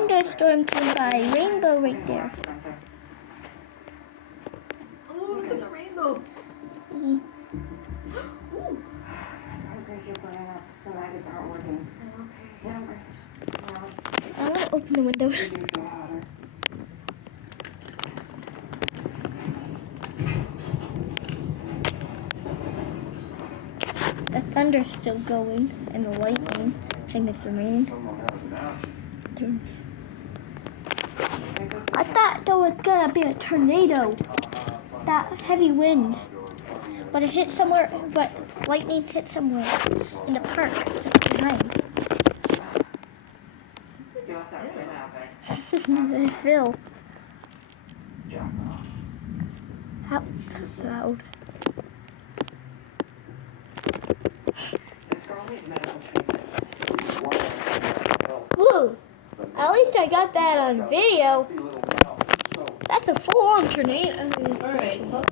thunderstorm came by. Rainbow right there. Oh, look at the rainbow. Mm. I want to open the windows. The thunder's still going, and the lightning. Same as the rain. I thought there was gonna be a tornado. That heavy wind. But it hit somewhere, but lightning hit somewhere in the park behind. They fell. That's loud. Whoa! At least I got that on video. That's a full-on tornado. All right, so